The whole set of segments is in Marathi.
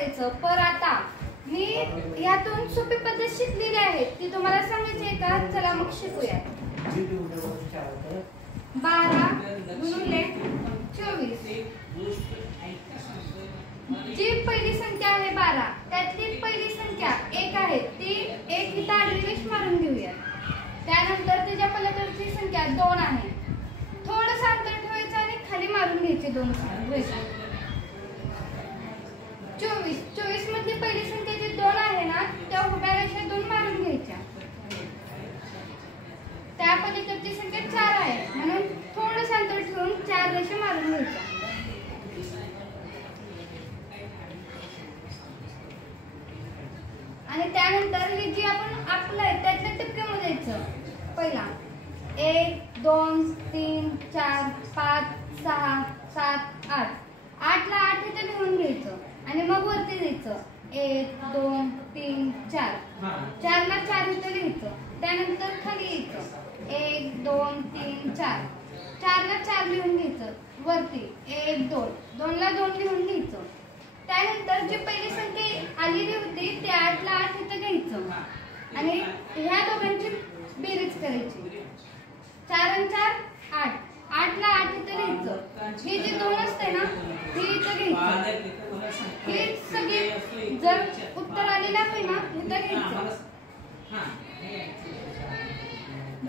वाचायचं. पर आता मी यातून सोपी पद्धत शिकलेली आहे ती तुम्हाला सांगायची आहे का? चला मग शिकूया. 12 गुणिले 24. जी पहिली संख्या आहे 12 त्यातली पहिली संख्या 1 आहे ती 1 इथं आडवी रेष मारून घेऊया. त्यानंतर त्याच्या पलीकडची संख्या 2 आहे. थोडंसं अंतर ठेवायचं आणि खाली मारून घ्यायचे 2 रेषा. 24 मधली पहिली संख्या जी 2 आहे ना त्या उभ्या रेषा 2 मारून घ्यायच्या. त्या पलीकडची संख्या 4 आहे म्हणून थोडंसं अंतर ठेवून 4 रेषा मारून घ्यायच्या. आणि त्यानंतर हे जे आपण आखलं आहे त्यातल्या टिपके मोजायचं. पहिला 1 2 3 4 5 6 7 8. 8 ला 8 इथे लिहून घ्यायचं आणि मग वरती द्यायचं 1 2 3 4. 4 ला 4 इथे लिहायचं. त्यानंतर खाली यायचं 1 2 3 4. 4 ला 4 लिहून घ्यायचं. वरती 1 2. 2 ला 2 लिहून घ्यायचं. त्यानंतर जी पहिली संख्या आलेली होती ते 8 ला 8 इथं घ्यायचं आणि ह्या दोघांची बेरीज करायची. 4 आणि 4 8. 8 ला 8 इथं घ्यायचं. हे जे 2 असते ना हे इथं घ्यायचं. हे सगळे जर उत्तर आलेलं आहे ना इथं घ्यायचं.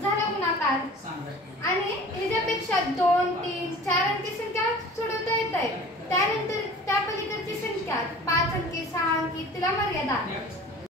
झालं गुणाकार. आणि ह्याच्यापेक्षा 2 3 4 अंकी संख्या सोडवता येत आहे. त्यानंतर त्या पलीकडची संख्या 5 अंकी 6 अंकी तिला मर्यादा